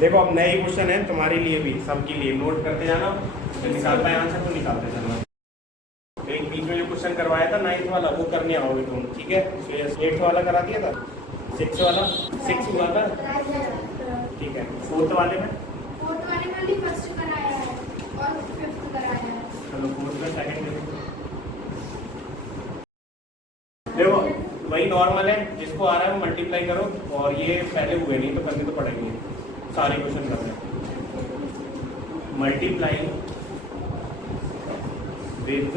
देखो अब नए क्वेश्चन है तुम्हारे लिए भी, सबके लिए नोट करते जाना, जो निकाल पाए आंसर तो निकालते जाना। तो एक बीच में जो क्वेश्चन करवाया था 9th वाला वो करने आओगे तुम, ठीक है? 8th वाला करा दिया था, 6 वाला 6 हुआ था, ठीक है। 4th वाले में फर्स्ट कराया है और 5th कराया है। चलो 4th में सेकंड देखो वही नॉर्मल है, जिसको आ रहा है मल्टीप्लाई करो, और ये पहले हुए नहीं तो करने तो पड़ेंगे, सारे क्वेश्चन कर रहे हैं। Multiply with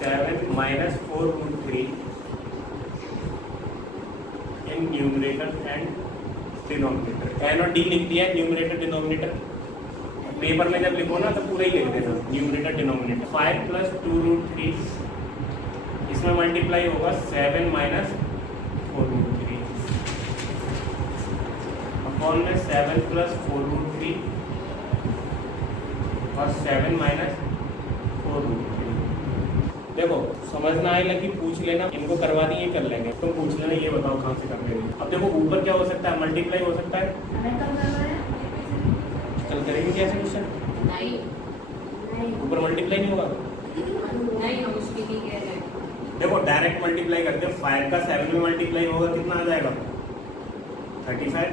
7 minus 4√3 in numerator and denominator. N और डी लिख दिया है, न्यूमरेटर डिनोमिनेटर। पेपर में जब लिखो ना तो पूरा ही लिख देना, न्यूमरेटर डिनोमिनेटर। 5 प्लस 2√3, इसमें मल्टीप्लाई होगा 7 माइनस 4√3 अपॉन में 7 प्लस 4√3 और 7 माइनस 4√3। देखो समझना आएगा कि पूछ लेना, इनको करवा दिए कर लेंगे, तुम पूछ लेना ये बताओ कहाँ से कर लेंगे। अब देखो ऊपर क्या हो सकता है, मल्टीप्लाई हो सकता है, चल करेंगे कैसे क्वेश्चन? नहीं ऊपर मल्टीप्लाई नहीं होगा, नहीं हम उसकी नहीं कह रहे हैं। देखो डायरेक्ट मल्टीप्लाई करते हैं। 5 का 7 में मल्टीप्लाई होगा कितना आ जाएगा 35।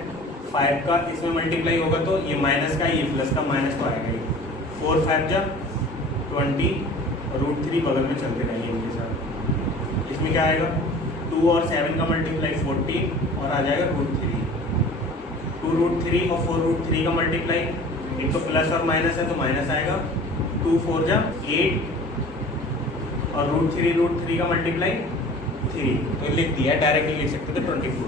5 का इसमें मल्टीप्लाई होगा तो ये माइनस का, ये प्लस का, माइनस तो आएगा ही। 4 5 जा 20, √3 बगल में चलते रहेंगे इनके साथ। इसमें क्या आएगा 2 और 7 का मल्टीप्लाई 14 और आ जाएगा √3। 2√3 और 4√3 का मल्टीप्लाई, एक तो प्लस और माइनस है तो माइनस आएगा। 2 4 जा 8 और √3 का मल्टीप्लाई 3, तो लिख दिया डायरेक्टली लिख सकते थे 24।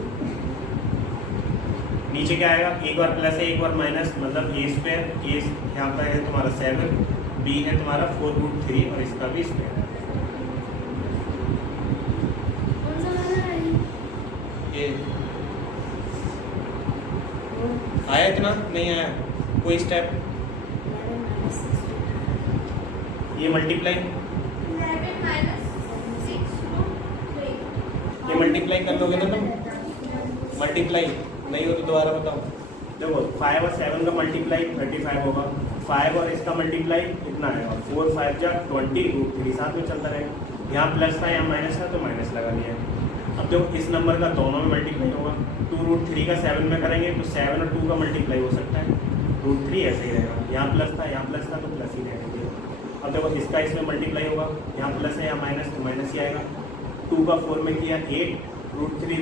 नीचे क्या आएगा, एक बार प्लस है एक बार माइनस, मतलब a स्क्वायर, a यहाँ पर है तुम्हारा 7, b है तुम्हारा 4√3 और इसका भी स्क्वायर है। ये आया इतना नहीं आया कोई स्टेप, ये मल्टीप्लाई, ये मल्टीप्लाई कर लोगे ना तुम, मल्टीप्लाई नहीं हो तो दोबारा बताओ। देखो 5 और 7 का मल्टीप्लाई 35 होगा, 5 और इसका मल्टीप्लाई कितना आएगा 4 5 जा 20, √3 साथ में चलता रहेगा। यहाँ प्लस था यहाँ माइनस था तो माइनस लगा लिया। अब देखो इस नंबर का दोनों में मल्टीप्लाई होगा, 2√3 का 7 में करेंगे तो 7 और 2 का मल्टीप्लाई हो सकता है, √3 ऐसे ही रहेगा। यहाँ प्लस था तो प्लस ही रहेगा। अब देखो इसका इसमें मल्टीप्लाई होगा, यहाँ प्लस है यहाँ माइनस तो माइनस ही आएगा। 2 का 4 में किया 8, √3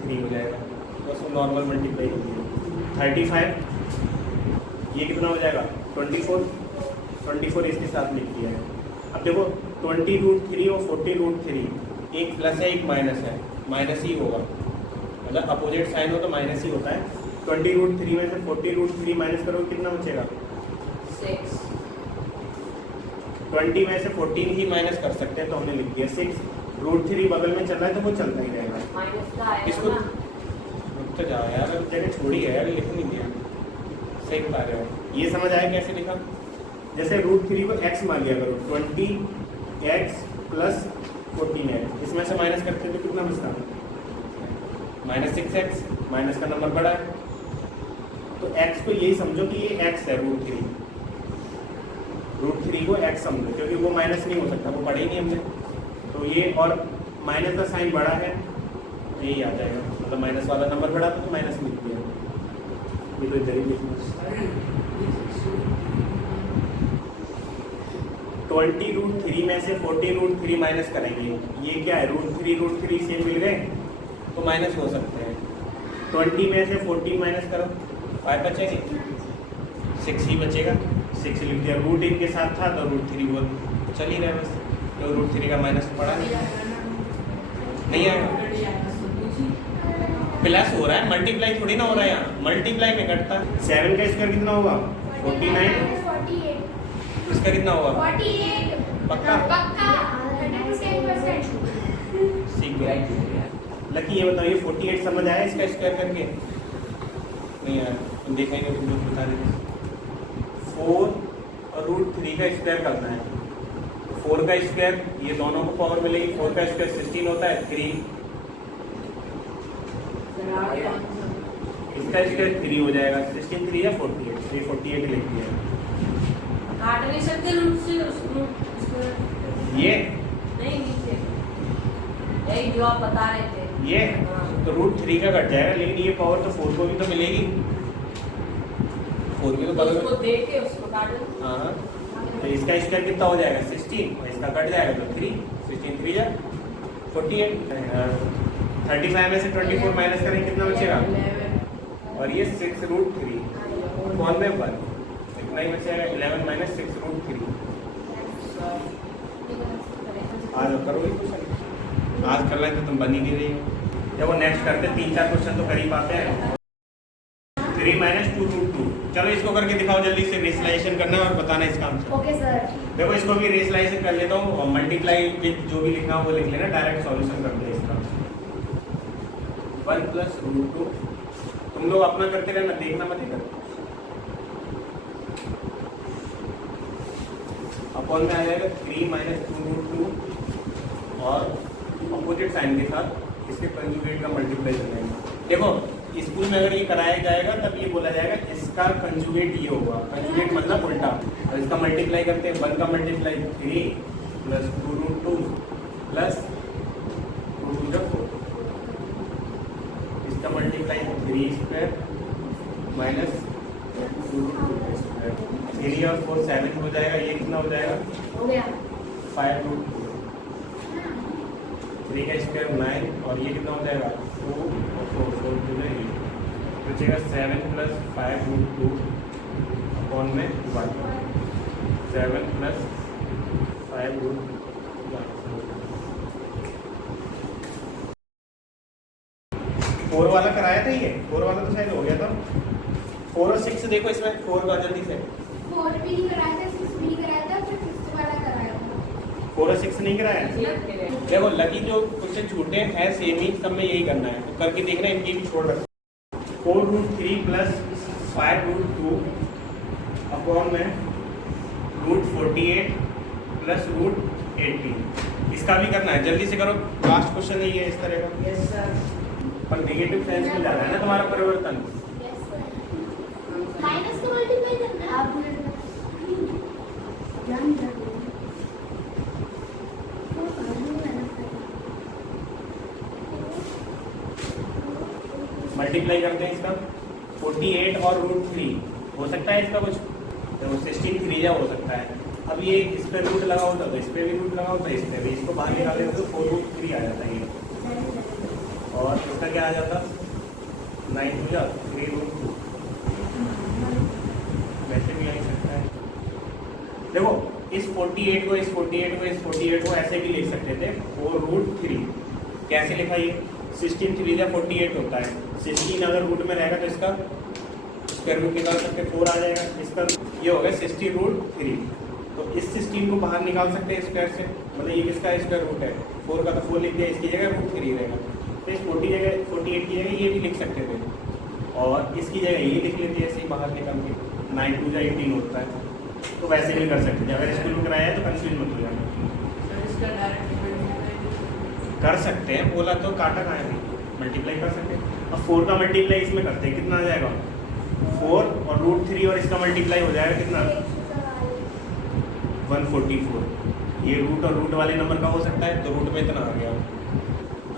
3 हो जाएगा, तो उसमें नॉर्मल मल्टीप्लाई होगी 35। ये कितना हो जाएगा 24 इसके साथ लिख दिया है। अब देखो 20√3 और 40√3, एक प्लस है एक माइनस है, माइनस ही होगा, मतलब अपोजिट साइन हो तो माइनस ही होता है। 20√3 में से 40√3 माइनस करो कितना बचेगा 6। 20 में से 14 ही माइनस कर सकते हैं तो हमने लिख दिया 6। √3 बगल में चल रहा है तो वो चलता ही रहेगा। माइनस का आएगा इसको ना, रुक तो जाओ यार, अब जगह छोड़ी है यार, लिख नहीं दिया, सही बता रहे हो। ये समझ आया कैसे लिखा, जैसे √3 को x मान लिया करो, 20x प्लस 14x, इसमें से माइनस करते तो कितना बचता -6x, माइनस का नंबर बड़ा है तो x को यही समझो कि ये x है √3 को x समझो, क्योंकि वो माइनस नहीं हो सकता, वो पढ़े ही नहीं हमने, तो ये और माइनस का साइन बड़ा है तो यही आ जाएगा, मतलब माइनस वाला नंबर बड़ा तो माइनस लिख दिया। ये तो इधर ही लिखना 20√3 में से 40√3 माइनस करेंगे, ये क्या है √3 से मिल गए तो माइनस हो सकते हैं। 20 में से 14 माइनस करो 5 बचेंगे, 6 ही बचेगा, 6 लिख दिया। रूट इनके साथ था तो √3 वो तो चल ही रहा है बस, तो √3 का माइनस पड़ा नहीं आएगा, प्लस हो रहा है, मल्टीप्लाई थोड़ी ना हो रहा है, यहाँ मल्टीप्लाई में घटता। 7 का स्क्वायर कितना होगा 49, इसका कितना होगा 48 पक्का पक्का 110%। सीख गया लकी। ये बताओ ये 48 समझ आया इसका स्क्वायर करके? नहीं यार तुम देखेंगे तुम लोग बता रहे 4 और √3 का स्क्वायर करना है, 4 का स्क्वायर ये दोनों को पावर मिलेगी, 4 का स्क्वायर 16 होता है, 3 इसका स्क्वायर 3 हो जाएगा, 16 3 या 48, तो ये 48 लिख दिया। काट नहीं सकते रूट से उसको ये नहीं नीचे यही जो आप बता रहे थे ये हाँ। तो √3 का कट जाएगा, लेकिन ये पावर तो 4 को भी तो मिलेगी, 4 की तो बगल उसको में। दे के उसको काट दो। हाँ, तो इसका स्क्वायर कितना हो जाएगा 16, और इसका कट जाएगा तो 3, 16 3 या 48। 35 में से 24 माइनस करें कितना बचेगा, 11 और ये 6√3 कौन में 1, इतना ही बचेगा 11 माइनस 6√3। आज करोगे क्वेश्चन, आज कर लेते तुम बन ही नहीं रही हो। देखो नेक्स्ट करते 3-4 क्वेश्चन तो कर ही पाते हैं। 3 माइनस 2√2, चलो इसको करके दिखाओ जल्दी से, रेशनलाइजेशन करना है और बताना इसका आंसर। Okay sir. देखो इसको भी रेशनलाइजेशन कर लेता हूँ, और मल्टीप्लाई विद जो भी लिखना हो वो लिख लेना, डायरेक्ट सॉल्यूशन करते हैं इसका। 1 प्लस √2, तुम लोग अपना करते रहना, देखना मत इधर। अपॉन में आ जाएगा 3 माइनस 2√2, और अपोजिट साइन के साथ इसके कंजुगेट का मल्टीप्लाई करना। देखो स्कूल में अगर ये कराया जाएगा तब ये बोला जाएगा इसका कंजुगेट ये होगा, कंजुगेट मतलब उल्टा। और इसका मल्टीप्लाई करते हैं, 1 का मल्टीप्लाई 3 प्लस 2√2 प्लस 2 4, इसका मल्टीप्लाई 3 स्क्वायर माइनस 2√2 स्क्वायर, 3 और 4 7 हो जाएगा, ये कितना हो जाएगा हो गया। 5√2, 3 का स्क्वायर 9, और ये कितना हो जाएगा 2 और 4 2 8, बचेगा 7 प्लस 5√2 अपॉन में 1, 7 प्लस 5√1। 4 वाला कराया था, ये 4 वाला तो शायद हो गया था। 4 और 6 देखो इसमें, 4 का जल्दी से। 4 भी नहीं कराया था, 6 भी नहीं कराया था, फिर 6 वाला कराया था। 4 और 6 नहीं कराया। लग के रहे। देखो लकी जो क्वेश्चन छूटे हैं सेम ही, सब में यही करना है, तो करके देखना, इनकी भी छोड़ रखना। 4√3 प्लस 5√2 अपॉन में √48 प्लस √18, इसका भी करना है, जल्दी से करो, लास्ट क्वेश्चन है ये इस तरह का। यस सर पर नेगेटिव साइंस में जाना है ना तुम्हारा परिवर्तन। Yes sir. माइनस को मल्टीप्लाई करना है, आप ध्यान रखो। मल्टीप्लाई करते हैं इसका 48 और √3, हो सकता है इसका कुछ, तो 16 3 हो सकता है। अब ये इस पर रूट लगा होता तो इस पर भी रूट लगा होता, इस पर भी, इसको बाहर निकाले तो 4√3 आ जाता है ये, और इसका क्या आ जाता 9 हो जा 3√2, वैसे भी आ ही सकता है। देखो इस 48 को, इस 48 को, इस 48 को ऐसे भी लिख सकते थे 4√3। कैसे लिखा ये, 16 3 या 48 होता है, 16 अगर रूट में रहेगा तो इसका स्क्वायर रूट निकाल सकते, 4 आ जाएगा, इसका ये होगा 60√3। तो इस 16 को बाहर निकाल सकते हैं स्क्वायर से, मतलब ये किसका स्क्वायर रूट है, 4 का तो 4 लिख दिया, इसकी जगह √3 रहेगा। तो इस 48 की जगह ये भी लिख सकते थे, और इसकी जगह ये लिख लेते हैं ऐसे ही बाहर निकाल के, 9 2 18 होता है। तो वैसे भी कर सकते थे, अगर स्कूल में कराया है तो कंफ्यूज मत हो जाना। सर इसका डायरेक्ट कर सकते हैं, बोला तो काटा कहाँ है, मल्टीप्लाई कर सकते हैं। अब 4 का मल्टीप्लाई इसमें करते हैं, कितना आ जाएगा 4, और √3 और इसका मल्टीप्लाई हो जाएगा कितना 144। ये रूट और रूट वाले नंबर का हो सकता है, तो रूट में इतना आ गया।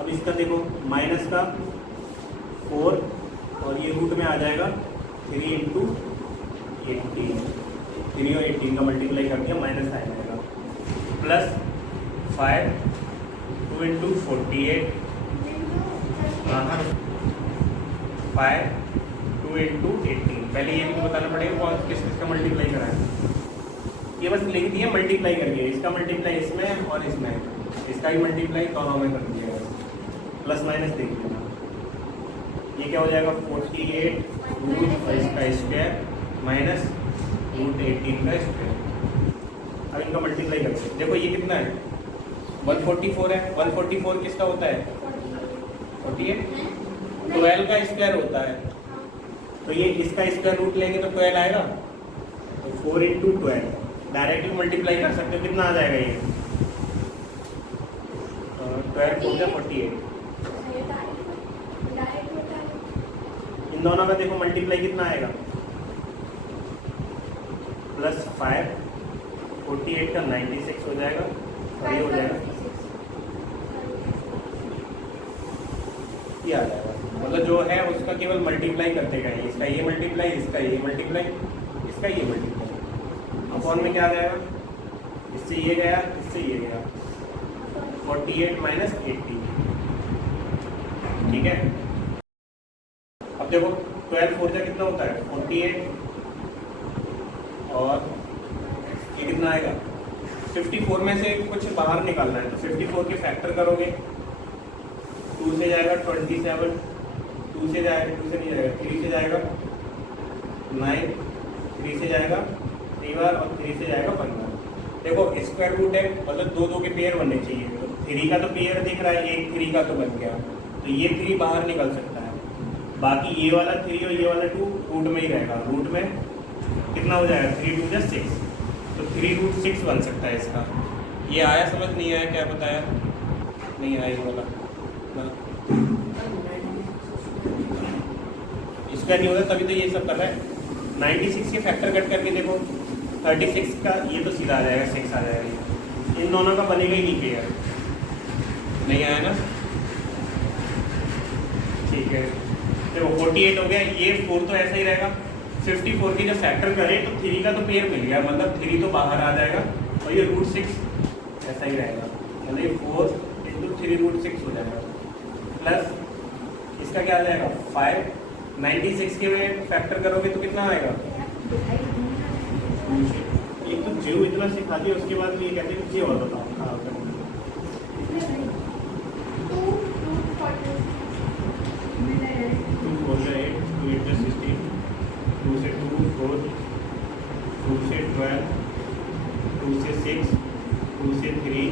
अब इसका देखो माइनस का 4, और ये रूट में आ जाएगा 3 × 18, 3 और 18 का मल्टीप्लाई कर दिया, माइनस आ जाएगा, प्लस 5 2 × 48, 5 2 × 18। पहले ये भी तो बताना पड़ेगा कौन किस का मल्टीप्लाई करा है, ये बस लिख दिया मल्टीप्लाई करके, इसका मल्टीप्लाई इसमें और इसमें, इसका ही मल्टीप्लाई दोनों में कर दिया, प्लस माइनस देख लेना। ये क्या हो जाएगा 48 रूट इसका स्क्वायर माइनस √18 का स्क्वायर। अब इनका मल्टीप्लाई करते हैं, देखो ये कितना है 144 है, 144 किसका होता है 48, 12 का स्क्वायर होता है, तो ये इसका स्क्वायर रूट लेंगे तो 12 आएगा, तो 4 × 12 डायरेक्टली मल्टीप्लाई कर सकते हो, कितना आ जाएगा ये 12 4 48। इन इन दोनों का देखो मल्टीप्लाई कितना आएगा, +5, 48 का 96 हो जाएगा और ये हो जाएगा, ये आ जाएगा। मतलब जो है उसका केवल मल्टीप्लाई करते गए, इसका ये मल्टीप्लाई, इसका ये मल्टीप्लाई, इसका ये मल्टीप्लाई, अपॉन में क्या आ जाएगा, इससे ये गया, इससे ये गया, 48 माइनस 80, ठीक है। अब देखो 12 4 जा कितना होता है 48, और ये कितना आएगा 54 में से कुछ बाहर निकालना है, तो 54 के फैक्टर करोगे, 2 से जाएगा 27, 2 से जाएगा, 2 से नहीं जाएगा, 3 से जाएगा 9, 3 से जाएगा 3 बार, और 3 से जाएगा 15। देखो स्क्वायर रूट है, मतलब 2 2 के पेयर बनने चाहिए, तो 3 का तो पेयर दिख रहा है, एक 3 का तो बन गया, तो ये 3 बाहर निकल सकता है, बाकी ये वाला 3 और ये वाला 2 रूट में ही रहेगा। रूट में कितना हो जाएगा, 3 2 जा 6, तो 3√6 बन सकता है इसका। ये आया समझ, नहीं आया क्या बताया, नहीं आया ये वाला ना, इसका नहीं होता तभी तो ये सब कर रहा है। 96 के फैक्टर कट करके देखो, 36 का ये तो सीधा आ जाएगा, 6 आ जाएगा, इन दोनों का बनेगा ही नहीं पेयर, नहीं आया ना, ठीक है। देखो 48 हो गया, ये 4 तो ऐसा ही रहेगा, 54 की जब फैक्टर करें तो 3 का तो पेयर मिल गया, मतलब 3 तो बाहर आ जाएगा, और ये √6 ऐसा ही रहेगा, मतलब ये 4 × 3√6 हो जाएगा, प्लस इसका क्या आ जाएगा 5, 96 के में फैक्टर करोगे तो कितना आएगा, एक तो जीव इतना सिखा दिया, उसके बाद ये कहते हैं जी और बताओ हाँ करना। 2 4 जा 8, 2 8 जा 16, 2 से 2 4, 2 से 12, 2 से 6, 2 से 3,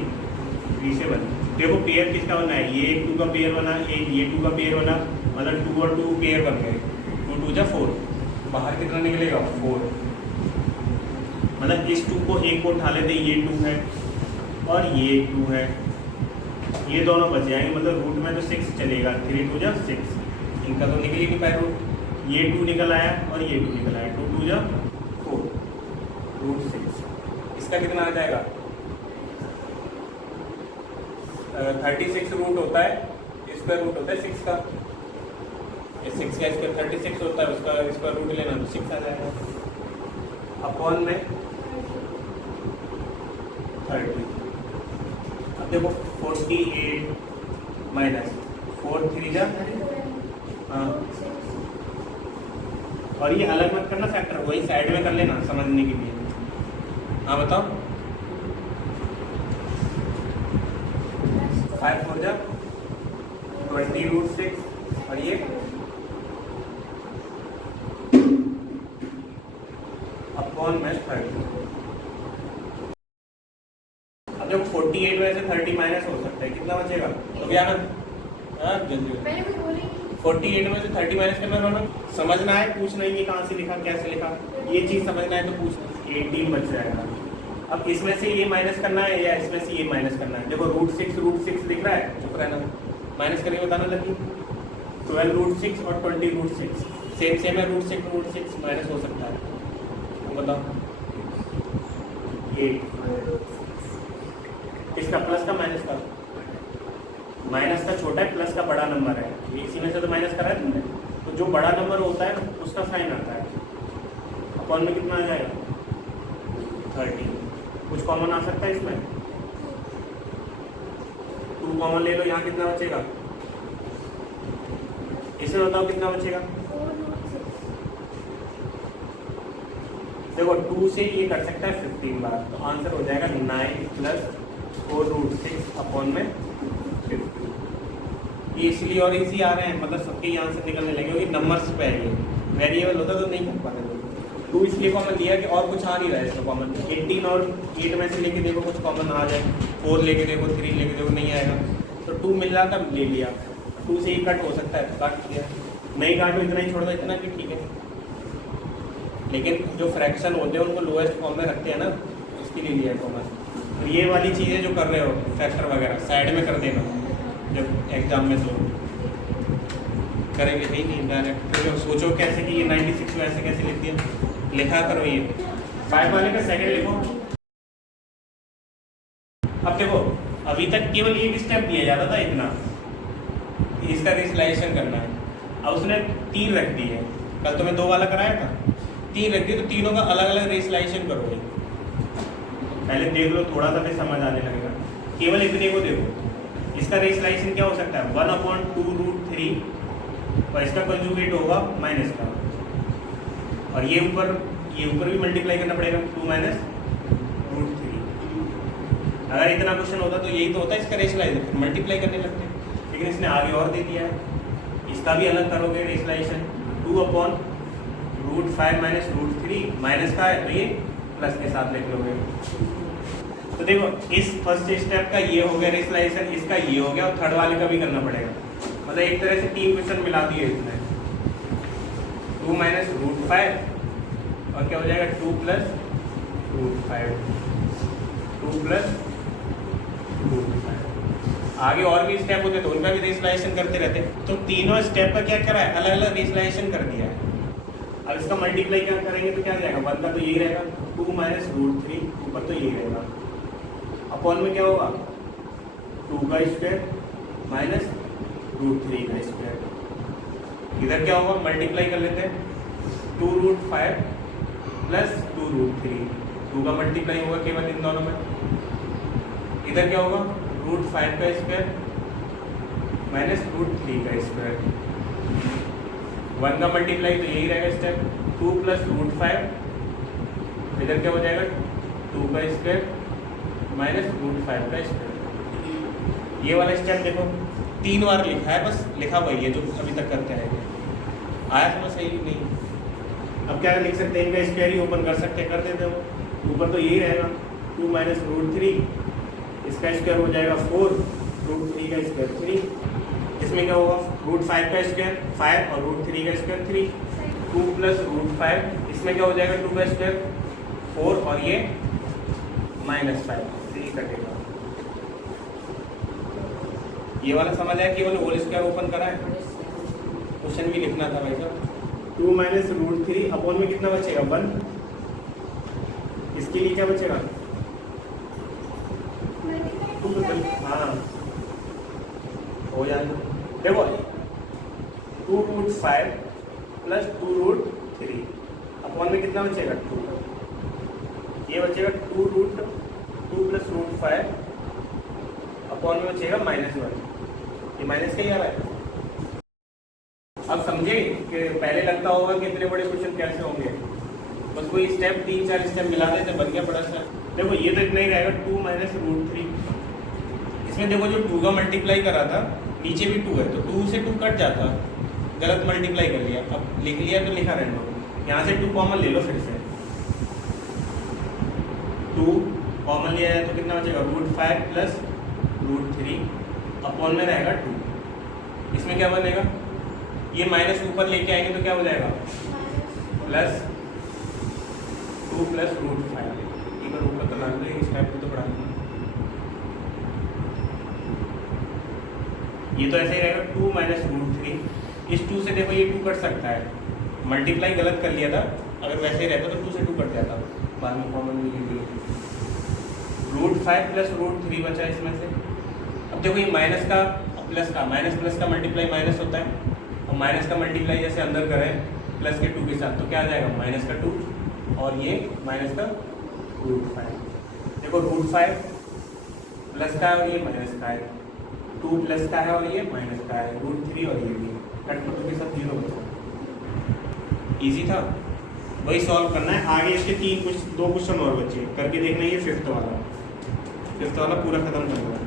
3 से 1। देखो पेयर किसका बना है, ये एक 2 का पेयर बना, एक ये 2 का पेयर बना, मतलब 2 और 2 पेयर बन गए, 2 2 जा 4, बाहर कितना निकलेगा 4, मतलब इस 2 को एक को उठा लेते, ये 2 है और ये 2 है, ये दोनों बच जाएंगे, मतलब रूट में तो 6 चलेगा, 3 2 जा 6, इनका तो निकल ही नहीं पाया रूट, ये 2 निकल आया और ये 2 निकल आया, 2 2 जा 4, √6, इसका कितना आ जाएगा 36 रूट होता है, स्क्वायर रूट होता है 6 का, ये 6 का स्क्वायर 36 होता है, उसका स्क्वायर रूट लेना तो 6 आ जाएगा, अपॉन में 30। अब देखो 48 माइनस 4 3 जा, हाँ, और ये अलग मत करना फैक्टर, वही साइड में कर लेना समझने के लिए। हाँ बताओ, 5 4 जा 20√6, और ये अपॉन में 30। अब जब 48 में से 30 माइनस हो सकता है, कितना बचेगा, तो क्या ना, हाँ जल्दी, मैंने कुछ बोली नहीं। 48 में से 30 माइनस करना रोना, समझना है, पूछना ही है कहाँ से लिखा कैसे लिखा, ये चीज़ समझना है तो पूछना। 18 बच जाएगा। अब इसमें से ये माइनस करना है या इसमें से ये माइनस करना है, देखो √6 दिख रहा है, चुप रहना, माइनस करके बताना लगी, 12√6 और 20√6 सेम है, √6 माइनस हो सकता है, तो बताओ 8, किसका, प्लस का माइनस का, माइनस का छोटा है, प्लस का बड़ा नंबर है, ये इसी में से तो माइनस करा है तुमने, तो जो बड़ा नंबर होता है उसका साइन आता है, अपॉन में कितना आ जाएगा 30, कुछ कॉमन आ सकता है इसमें, 2 कॉमन ले लो, यहाँ कितना बचेगा, इसे बताओ कितना बचेगा, देखो 2 से ये कर सकता है 15 बार, तो आंसर हो जाएगा 9 + 4√6 अपॉन में 50। ये इसलिए और इजी आ रहे हैं, मतलब सबके ही आंसर निकलने लगे, क्योंकि नंबर्स पे है, ये वेरिएबल होता तो नहीं कर पाते लोग। 2 इसलिए कॉमन लिया कि और कुछ आ नहीं रहा है इसका कॉमन, 18 और 8 में से लेके देखो कुछ कॉमन आ जाए, 4 लेके देखो, 3 लेके देखो, नहीं आएगा, तो 2 मिल रहा था ले लिया, 2 से ही कट हो सकता है, काट दिया, नहीं काटो इतना ही छोड़ दो, इतना भी ठीक है, लेकिन जो फ्रैक्शन होते हैं उनको लोएस्ट फॉर्म में रखते हैं ना, इसके लिए लिया है कॉमन। और ये वाली चीज़ें जो कर रहे हो फैक्टर वगैरह साइड में कर देना जब एग्जाम में, तो करेंगे ही नहीं डायरेक्ट, तो सोचो कैसे कि ये 96 को ऐसे कैसे लिख दिया, लिखा करो ये 5 वाले का सेकंड लिखो। अब देखो अभी तक केवल एक स्टेप दिया जाता था इतना, इसका रेसलाइजेशन करना है। अब उसने 3 रख दी है, कल तो मैं 2 वाला कराया था, 3 रख दी, तो तीनों का अलग अलग रेसलाइजेशन करोगे। पहले देख लो थोड़ा सा भी समझ आने लगेगा, केवल इतने को देखो। इसका रेसलाइजेशन क्या हो सकता है 1/2√3 और इसका कंजुगेट होगा माइनस का, और ये ऊपर भी मल्टीप्लाई करना पड़ेगा 2 - √3। अगर इतना क्वेश्चन होता तो यही तो होता है इसका रेशलाइजेशन, फिर मल्टीप्लाई करने लगते हैं, लेकिन इसने आगे और दे दिया है। इसका भी अलग करोगे रेशलाइजेशन 2/√5 - √3 माइनस का है तो ये प्लस के साथ लिख लोगे। तो देखो इस फर्स्ट स्टेप का ये हो गया रेशलाइजेशन, इसका ये हो गया, और थर्ड वाले का भी करना पड़ेगा। मतलब एक तरह से 3 क्वेश्चन मिला दिए इसमें, 2 - √5 और क्या हो जाएगा 2 + √5, 2 + √5। आगे और भी स्टेप होते तो उनका भी रेशलाइजेशन करते रहते। तो तीनों स्टेप का क्या करा है, अलग अलग रेशलाइजेशन कर दिया है। अब इसका मल्टीप्लाई क्या करेंगे तो क्या जाएगा, 1 का तो यही रहेगा, 2 - √3 ऊपर तो यही रहेगा, अपॉन में क्या होगा 2 का स्क्वायर माइनस √3 का स्क्वायर। इधर क्या होगा मल्टीप्लाई कर लेते हैं, 2√5 + 2√3, 2 का मल्टीप्लाई होगा केवल इन दोनों में। इधर क्या होगा √5 का स्क्वायर माइनस √3 का स्क्वायर। 1 का मल्टीप्लाई तो यही रहेगा स्टेप, 2 + √5, इधर क्या हो जाएगा 2 का स्क्वायर माइनस √5 का स्क्वायर। ये वाला स्टेप देखो 3 बार लिखा है, बस लिखा वही है जो अभी तक करते हैं। आया समझ सही नहीं। अब क्या लिख सकते हैं, इनका स्क्वायर ही ओपन कर सकते हैं, कर देते हो। ऊपर तो यही रहेगा 2 - √3, इसका स्क्वायर हो जाएगा 4, √3 का स्क्वायर 3। इसमें क्या होगा √5 का स्क्वायर 5 और √3 का स्क्वायर 3, 2 + √5, इसमें क्या हो जाएगा 2 का स्क्वायर 4 और ये -5 कटेगा। ये वाला समझ आया, केवल होल स्क्वायर ओपन करा है, क्वेश्चन भी लिखना था भाई साहब। 2 - √3 अपॉन में कितना बचेगा 1, इसके लिए क्या बचेगा 2, हाँ हो जाएगा। देखो 2√5 + 2√3 अपॉन में कितना बचेगा 2, ये बचेगा 2 + √5 अपॉन में बचेगा -1, ये माइनस का ही आ रहा है। अब समझे कि पहले लगता होगा कि इतने बड़े क्वेश्चन कैसे होंगे, बस कोई स्टेप 3-4 स्टेप मिला देते बन गया बड़ा सा। देखो ये तो इतना ही रहेगा 2 - √3। इसमें देखो जो 2 का मल्टीप्लाई करा था नीचे भी 2 है, तो 2 से 2 कट जाता, गलत मल्टीप्लाई कर लिया, अब लिख लिया तो लिखा रहने दो। यहाँ से 2 कॉमन ले लो, फिर से 2 कॉमन लिया जाए तो कितना बचेगा √5 + √3 अपॉन में रहेगा 2। इसमें क्या बनेगा, ये माइनस ऊपर लेके आएंगे तो क्या हो जाएगा +2 + √5। एक बार ऊपर तो ला दो, इस टाइप को तो बढ़ा दो। ये तो ऐसे ही रहेगा 2 - √3। इस 2 से देखो ये 2 कट सकता है, मल्टीप्लाई गलत कर लिया था, अगर वैसे ही रहता तो 2 से 2 कट जाता, बाद में कॉमन नहीं लिया। √5 + √3 बचा इसमें से। अब देखो ये माइनस का प्लस का, माइनस प्लस का मल्टीप्लाई माइनस होता है, और माइनस का मल्टीप्लाई जैसे अंदर करें प्लस के 2 के साथ तो क्या आ जाएगा -2 और ये माइनस का √5। देखो √5 प्लस का है और ये माइनस का है, 2 प्लस का है और ये माइनस का है, √3 और ये भी कट के 2 के साथ 0 बचा। ईजी था, वही सॉल्व करना है। आगे इसके 2 क्वेश्चन और बचे, करके देखना है। ये फिफ्थ वाला पूरा खत्म करना है।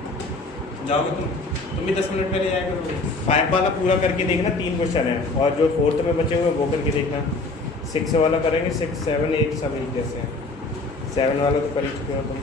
जाओगे तुम भी 10 मिनट पहले जाया करोगे। 5 वाला पूरा करके देखना, 3 क्वेश्चन है, और जो 4th में बचे हुए वो करके देखना। 6 वाला करेंगे, 6, 7, 8 सब एक जैसे हैं। 7 वाला तो कर ही चुके हो तुम।